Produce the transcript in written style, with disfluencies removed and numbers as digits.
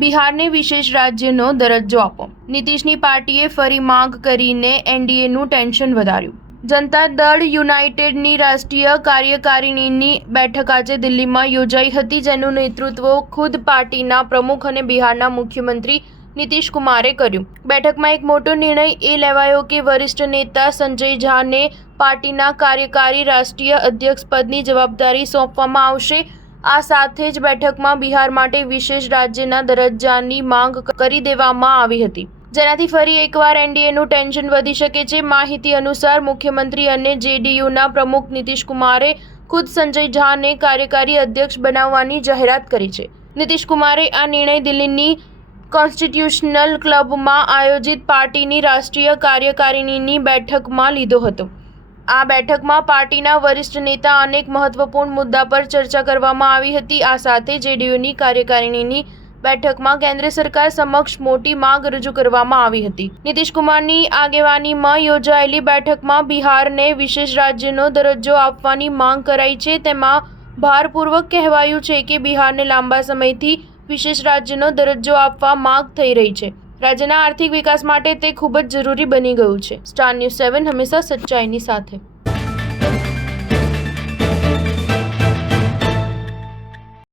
બિહારને વિશેષ રાજ્યનો દરજ્જો આપો. નીતિશની પાર્ટીએ ફરી માંગ કરીને એનડીએનું ટેન્શન વધાર્યું. જનતા દળ યુનાઇટેડની રાષ્ટ્રીય કાર્યકારિણીની બેઠક આજે દિલ્હીમાં યોજાઈ હતી, જેનું નેતૃત્વ ખુદ પાર્ટીના પ્રમુખ અને બિહારના મુખ્યમંત્રી નીતિશ કુમારે કર્યું. બેઠકમાં એક મોટો નિર્ણય એ લેવાયો કે વરિષ્ઠ નેતા સંજય ઝાને પાર્ટીના કાર્યકારી રાષ્ટ્રીય અધ્યક્ષ પદની જવાબદારી સોંપવામાં આવશે. આ સાથે જ બેઠકમાં બિહાર માટે વિશેષ રાજ્યના દરજ્જાની માંગ કરી દેવામાં આવી હતી, જેનાથી ફરી એકવાર એનડીએનું ટેન્શન વધી શકે છે. માહિતી અનુસાર મુખ્યમંત્રી અને જેડીયુના પ્રમુખ નીતિશ કુમારે ખુદ સંજય ઝાને કાર્યકારી અધ્યક્ષ બનાવવાની જાહેરાત કરી છે. નીતિશ કુમારે આ નિર્ણય દિલ્હીની કોન્સ્ટિટ્યુશનલ ક્લબમાં આયોજિત પાર્ટીની રાષ્ટ્રીય કાર્યકારિણીની બેઠકમાં લીધો હતો. આ બેઠકમાં પાર્ટીના વરિષ્ઠ નેતા અનેક મહત્વપૂર્ણ મુદ્દા પર ચર્ચા કરવામાં આવી હતી. આ સાથે જેડીયુની કાર્યકારિણીની બેઠકમાં કેન્દ્ર સરકાર સમક્ષ મોટી માંગ રજૂ કરવામાં આવી હતી. નીતિશ કુમારની આગેવાનીમાં યોજાયેલી બેઠકમાં બિહારને વિશેષ રાજ્યનો દરજ્જો આપવાની માંગ કરાઈ છે. તેમાં ભારપૂર્વક કહેવાયું છે કે બિહારને લાંબા સમયથી વિશેષ રાજ્યનો દરજ્જો આપવા માંગ થઈ રહી છે. રાજ્યના આર્થિક વિકાસ માટે તે ખૂબ જ જરૂરી બની ગયું છે. સ્ટાર ન્યૂઝ 7 હંમેશા સચ્ચાઈની સાથે.